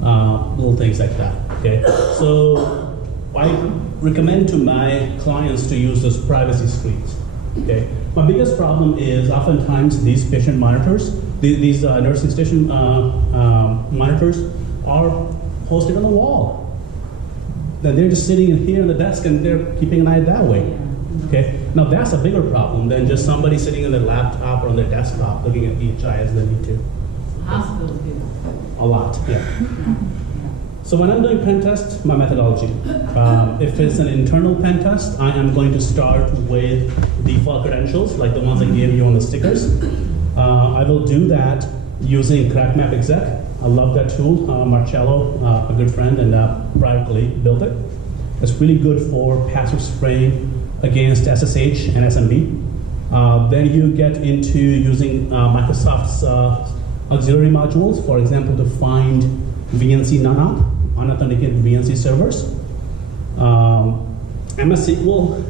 little things like that. Okay? So I recommend to my clients to use those privacy screens. Okay? My biggest problem is oftentimes these patient monitors, these nursing station monitors are posted on the wall. Then they're just sitting in here on the desk and they're keeping an eye that way. Okay? Now that's a bigger problem than just somebody sitting on their laptop or on their desktop looking at PHI as they need to. Hospitals do that. A lot, yeah. So when I'm doing pen test, my methodology. If it's an internal pen test, I am going to start with default credentials, like the ones I gave you on the stickers. I will do that using CrackMap Exec. I love that tool. Marcello, a good friend and prior colleague, built it. It's really good for password spraying, against SSH and SMB. Then you get into using Microsoft's auxiliary modules, for example, to find VNC non-op, unauthenticated VNC servers. MS SQL,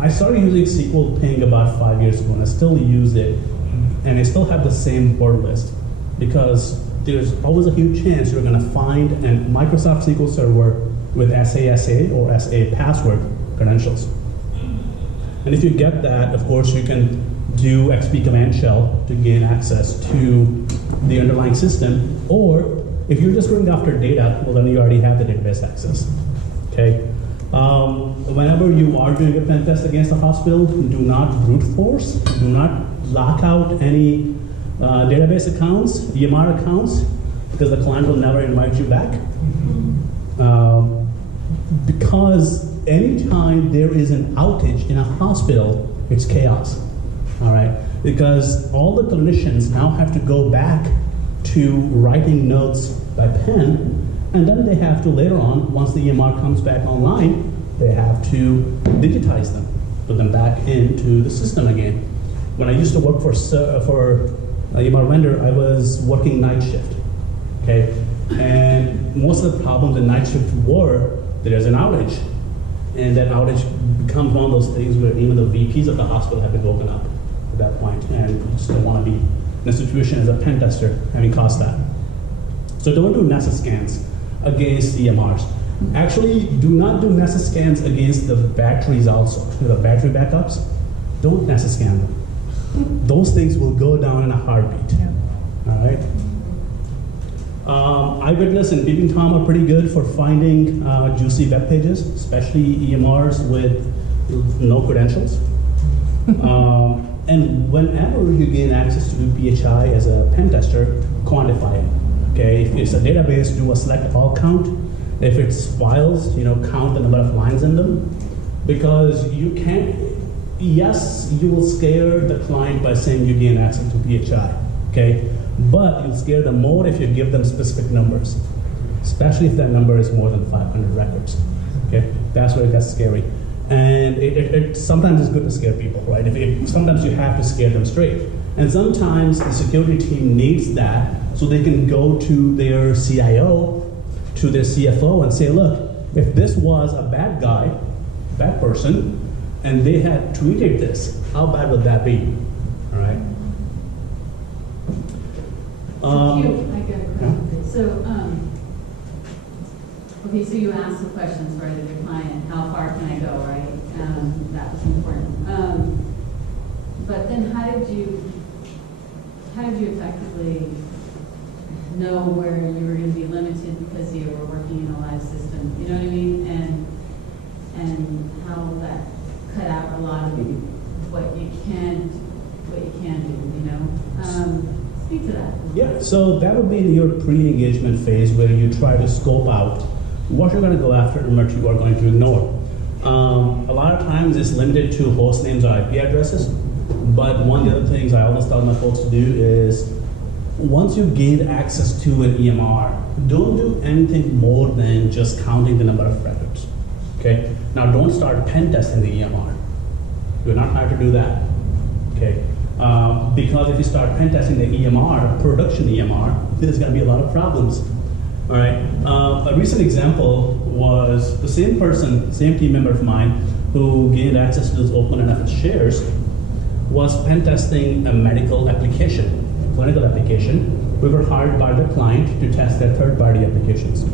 I started using SQL Ping about 5 years ago, and I still use it, and I still have the same word list, because there's always a huge chance you're going to find a Microsoft SQL server with SASA or SA password credentials. And if you get that, of course, you can do XP command shell to gain access to the underlying system, or if you're just going after data, well, then you already have the database access. Okay. Whenever you are doing a pen test against a hospital, do not brute force, do not lock out any database accounts, EMR accounts, because the client will never invite you back. Because anytime there is an outage in a hospital, it's chaos. All right, because all the clinicians now have to go back to writing notes by pen, and then they have to later on, once the EMR comes back online, they have to digitize them, put them back into the system again. When I used to work for an EMR vendor, I was working night shift, okay? And most of the problems in night shift were, there's an outage, and that outage becomes one of those things where even the VPs of the hospital have to open up at that point, and you just don't want to be in a situation as a pen tester having caused that. So don't do Nessus scans against EMRs. Actually, do not do Nessus scans against the batteries also, the battery backups. Don't Nessus scan them. Those things will go down in a heartbeat. Yeah. All right. Eyewitness and Peeping Tom are pretty good for finding juicy web pages, especially EMRs with no credentials. And whenever you gain access to PHI as a pen tester, quantify it. Okay, if it's a database, do a select all count. If it's files, count the number of lines in them, because you can't. Yes, you will scare the client by saying you gain access to PHI. Okay, but you'll scare them more if you give them specific numbers, especially if that number is more than 500 records. Okay, that's where it gets scary. And it sometimes it's good to scare people, right? Sometimes you have to scare them straight. And sometimes the security team needs that so they can go to their CIO, to their CFO and say, look, if this was a bad guy, bad person, and they had tweeted this, how bad would that be? All right? I get a question. So, okay, so you asked the questions, right, of your client, how far can I go, right? That was important. But then how did you effectively know where you were going to be limited because you were working in a live system? You know what I mean? And how that cut out a lot of what you can do, Speak to that. Yeah, so that would be your pre-engagement phase where you try to scope out what you're going to go after and what you are going to ignore. A lot of times it's limited to host names or IP addresses, but one of the other things I always tell my folks to do is, once you gain access to an EMR, don't do anything more than just counting the number of records, okay? Now don't start pen testing the EMR. You're not hired to do that, okay? Because if you start pen testing the EMR, production EMR, there's gonna be a lot of problems, all right? A recent example was the same person, same team member of mine, who gained access to those OpenNFS shares, was pen testing a medical application, clinical application. We were hired by the client to test their third-party applications.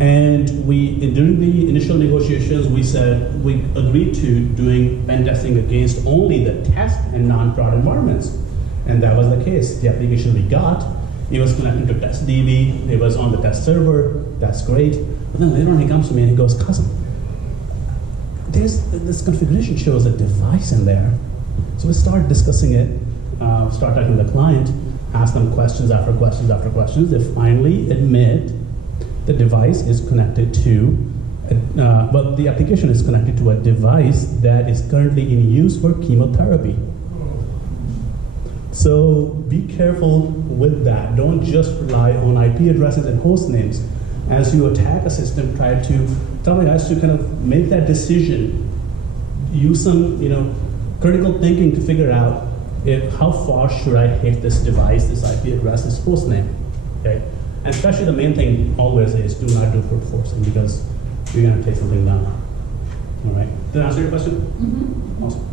And during the initial negotiations, we agreed to doing pen testing against only the test and non-prod environments. And that was the case. The application we got, it was connected to TestDB, it was on the test server, that's great. But then later on he comes to me and he goes, Qasim, this configuration shows a device in there. So we start discussing it, start talking to the client, ask them questions after questions after questions. They finally admit the device is connected to, the application is connected to a device that is currently in use for chemotherapy. So be careful with that. Don't just rely on IP addresses and host names. As you attack a system, try to tell the guys to kind of make that decision use some, critical thinking to figure out how far should I hit this device, this IP address, this host name, okay? And especially the main thing always is do not do brute forcing because you're gonna take something down. All right, did I answer your question? Mm-hmm. Awesome.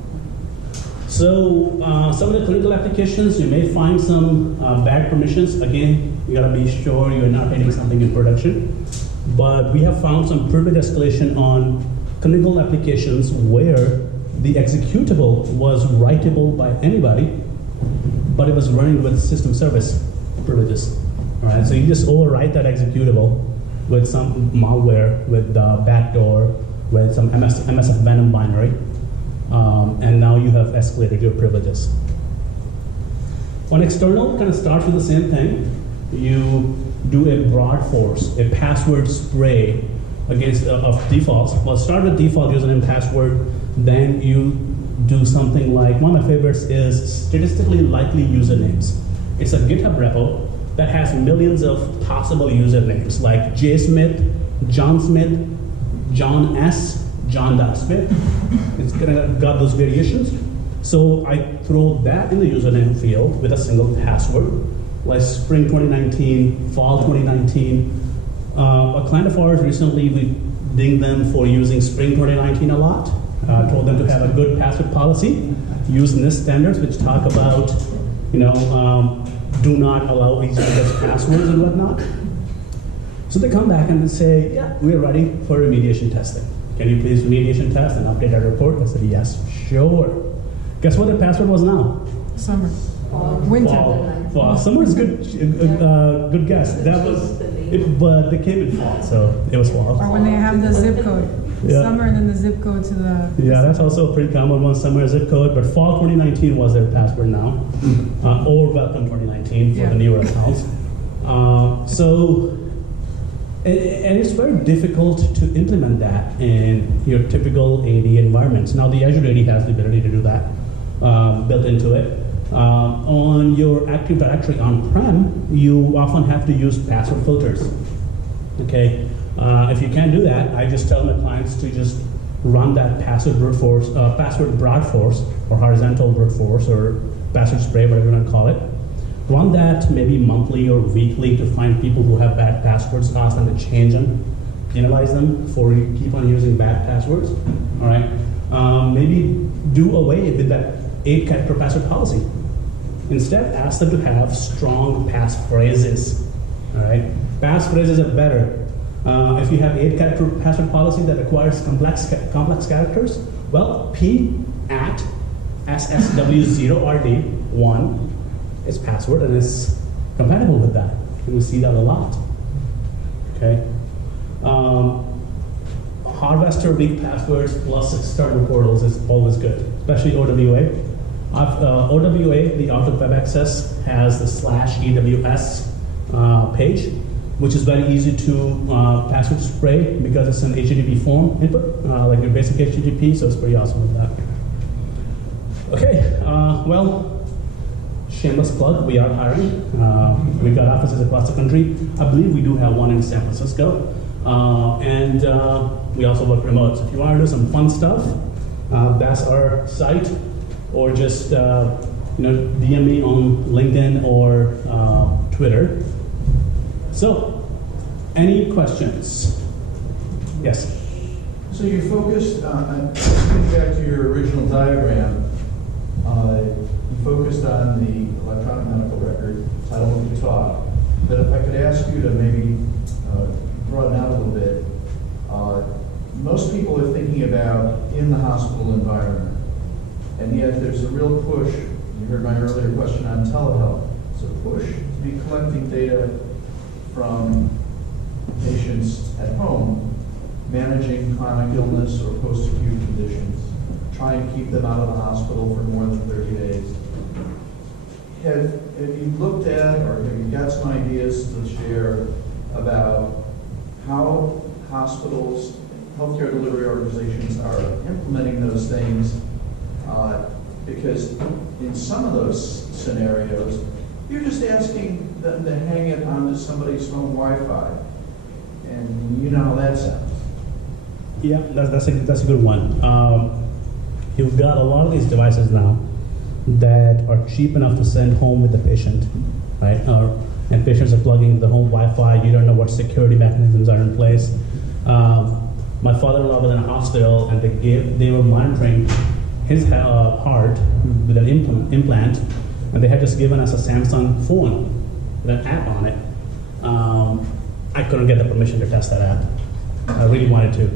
So some of the clinical applications, you may find some bad permissions. Again, you gotta be sure you're not hitting something in production. But we have found some privilege escalation on clinical applications where the executable was writable by anybody, but it was running with system service privileges. All right, so you just overwrite that executable with some malware, with backdoor, with some MSF Venom binary, and now you have escalated your privileges. On external, kind of starts with the same thing. You do a broad force, a password spray against of defaults. Well, start with default username password, then you do something like, one of my favorites is statistically likely usernames. It's a GitHub repo that has millions of possible usernames like J Smith, John Smith, John S, John.Smith. It's got those variations. So I throw that in the username field with a single password, like spring 2019, fall 2019. A client of ours recently, we dinged them for using spring 2019 a lot. Told them to have a good password policy, use NIST standards, which talk about, do not allow each other's passwords and whatnot. So they come back and they say, yeah, we're ready for remediation testing. Can you please remediation test and update our report? I said, yes, sure. Guess what the password was now? Summer. Winter. Fall. Summer is good. Good guess. That was, but they came in fall, so it was fall. Or when they have the zip code. Yeah. Summer and then the zip code to the... Yeah, that's also a pretty common one, summer zip code, but fall 2019 was their password now, or welcome 2019 for the newer accounts. And it's very difficult to implement that in your typical AD environments. Now the Azure AD has the ability to do that, built into it. On your Active Directory on-prem, you often have to use password filters, okay? If you can't do that, I just tell my clients to just run that password brute force, password broad force, or horizontal brute force, or password spray, whatever you want to call it. Run that maybe monthly or weekly to find people who have bad passwords, ask them to change them, penalize them before you keep on using bad passwords. All right. Maybe do away with that 8-character password policy. Instead, ask them to have strong passphrases. All right. Passphrases are better. If you have 8-character password policy that requires complex characters, well, P at SSW0RD1 is password and is compatible with that. And we see that a lot. Okay. Harvester weak passwords plus external portals is always good, especially OWA. OWA, the Auto Web Access, has the /EWS page, which is very easy to password spray because it's an HTTP form input, like your basic HTTP, so it's pretty awesome with that. Okay, well, shameless plug, we are hiring. We've got offices across the country. I believe we do have one in San Francisco. And we also work remote. So if you want to do some fun stuff, that's our site, or just DM me on LinkedIn or Twitter. So, any questions? Yes. So you focused on getting back to your original diagram. You focused on the electronic medical record, title of the talk. But if I could ask you to maybe broaden out a little bit, most people are thinking about in the hospital environment, and yet there's a real push. You heard my earlier question on telehealth. It's a push to be collecting data from patients at home, managing chronic illness or post-acute conditions, trying to keep them out of the hospital for more than 30 days. Have you looked at, or have you got some ideas to share about how hospitals, healthcare delivery organizations are implementing those things? Because in some of those scenarios, you're just asking them to hang it onto somebody's home Wi-Fi, and you know how that sounds. Yeah, that's a good one. you've got a lot of these devices now that are cheap enough to send home with the patient, right? And patients are plugging into the home Wi-Fi. You don't know what security mechanisms are in place. My father-in-law was in a hospital, and they were monitoring his heart with an implant, and they had just given us a Samsung phone with an app on it. I couldn't get the permission to test that app. I really wanted to.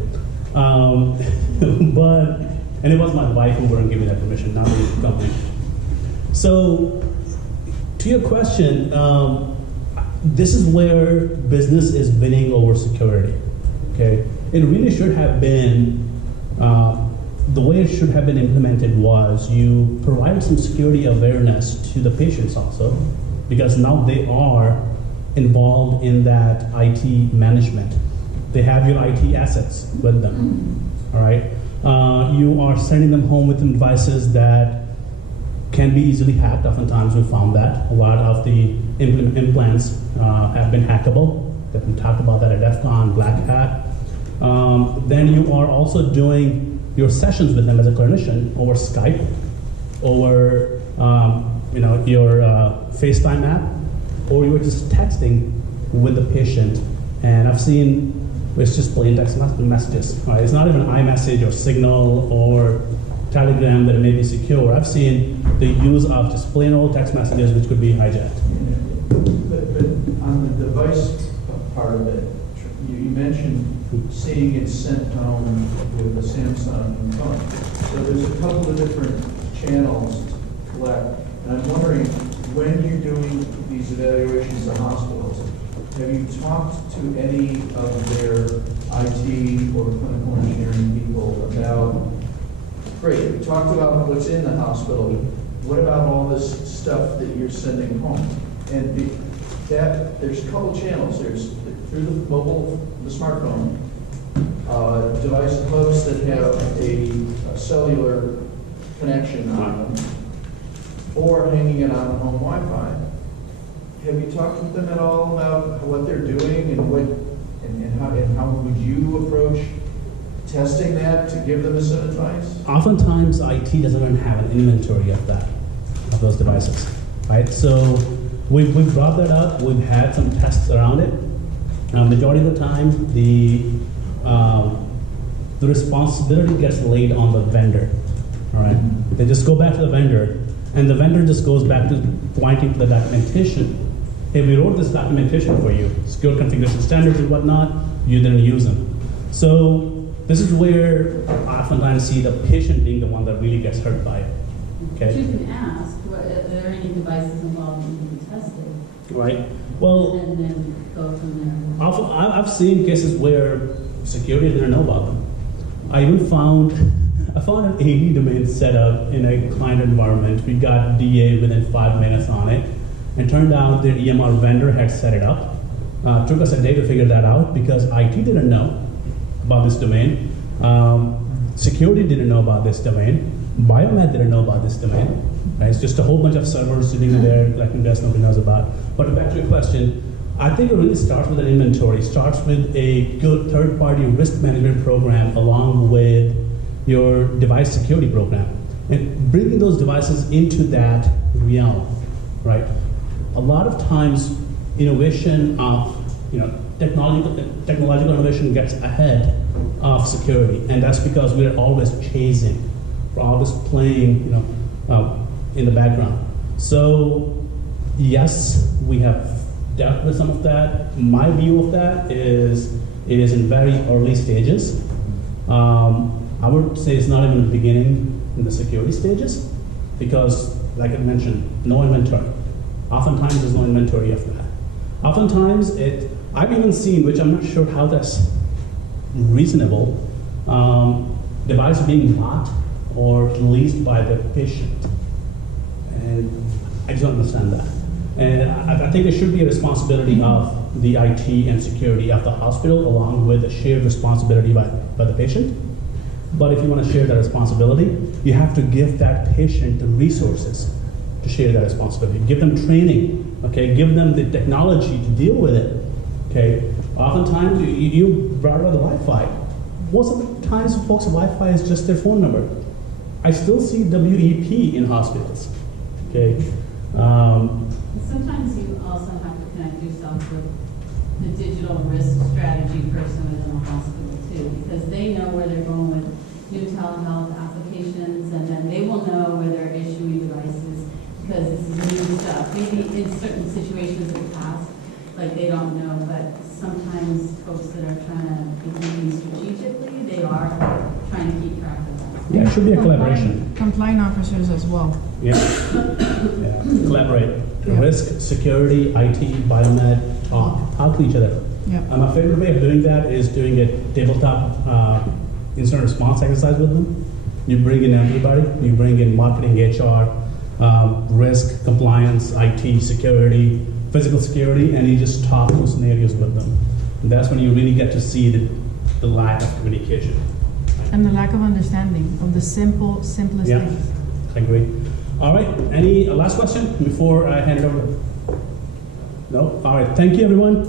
And it was my wife who wouldn't give me that permission, not the company. So, to your question, this is where business is winning over security. Okay, it really should have been the way it should have been implemented was you provide some security awareness to the patients also, because now they are involved in that IT management. They have your IT assets with them. All right, you are sending them home with devices that can be easily hacked. Oftentimes we found that a lot of the implants have been hackable. We talked about that at DEF CON, Black Hat. Then you are also doing your sessions with them as a clinician over Skype, over your FaceTime app, or you're just texting with the patient. And I've seen it's just plain text messages. Right? It's not even iMessage or Signal or Telegram that may be secure. I've seen the use of just plain old text messages which could be hijacked. But on the device part of it, you mentioned seeing it sent home with a Samsung phone. So there's a couple of different channels to collect. And I'm wondering, when you're doing these evaluations of hospitals, have you talked to any of their IT or clinical engineering people about, great, we talked about what's in the hospital, what about all this stuff that you're sending home? And there's a couple channels. There's through the mobile, the smartphone, device hubs that have a cellular connection on them, or hanging it on the home Wi-Fi. Have you talked with them at all about what they're doing and how would you approach testing that to give them some advice? Oftentimes, IT doesn't even have an inventory of those devices, right? So we've brought that up. We've had some tests around it. Majority of the time, the responsibility gets laid on the vendor. All right, they just go back to the vendor, and the vendor just goes back to pointing to the documentation. Hey, we wrote this documentation for you, secure configuration standards and whatnot. You didn't use them. So this is where I oftentimes see the patient being the one that really gets hurt by it. Okay. But you can ask, are there any devices involved in being tested? Right. Well, and then go from there. I've seen cases where security didn't know about them. I even found an AD domain set up in a client environment. We got DA within 5 minutes on it, and turned out their EMR vendor had set it up. Took us a day to figure that out because IT didn't know about this domain. Security didn't know about this domain. Biomed didn't know about this domain. Right? It's just a whole bunch of servers sitting there collecting data nobody knows about. But back to your question, I think it really starts with an inventory. It starts with a good third-party risk management program along with your device security program. And bringing those devices into that realm, right? A lot of times, innovation of, technological innovation gets ahead of security, and that's because we're always chasing, we're always playing, in the background. So, yes, we have dealt with some of that. My view of that is it is in very early stages. I would say it's not even the beginning in the security stages, because, like I mentioned, no inventory. Oftentimes, there's no inventory of that. Oftentimes, I've even seen, which I'm not sure how that's reasonable, device being bought or leased by the patient. And I just don't understand that. And I think it should be a responsibility of the IT and security of the hospital, along with a shared responsibility by the patient. But if you want to share that responsibility, you have to give that patient the resources to share that responsibility. Give them training, okay? Give them the technology to deal with it, okay? Oftentimes, you brought up the Wi-Fi. Most of the times, folks' Wi-Fi is just their phone number. I still see WEP in hospitals. Okay. Sometimes you also have to connect yourself with the digital risk strategy person within a hospital too, because they know where they're going with new telehealth applications, and then they will know where they're issuing devices, because this is new stuff. Maybe in certain situations in the past, like they don't know, but sometimes folks that are trying to be thinking strategically, they are trying to keep track of that. Yeah, it should be a collaboration. Compliant officers as well. Yeah. Yeah. Collaborate. Yeah. Risk, security, IT, biomed, talk to each other. Yeah. My favorite way of doing that is doing a tabletop incident response exercise with them. You bring in everybody. You bring in marketing, HR, risk, compliance, IT, security, physical security, and you just talk through scenarios with them. And that's when you really get to see the lack of communication. And the lack of understanding of the simplest Yeah, things. I agree. All right, any last question before I hand it over? No? All right, thank you everyone.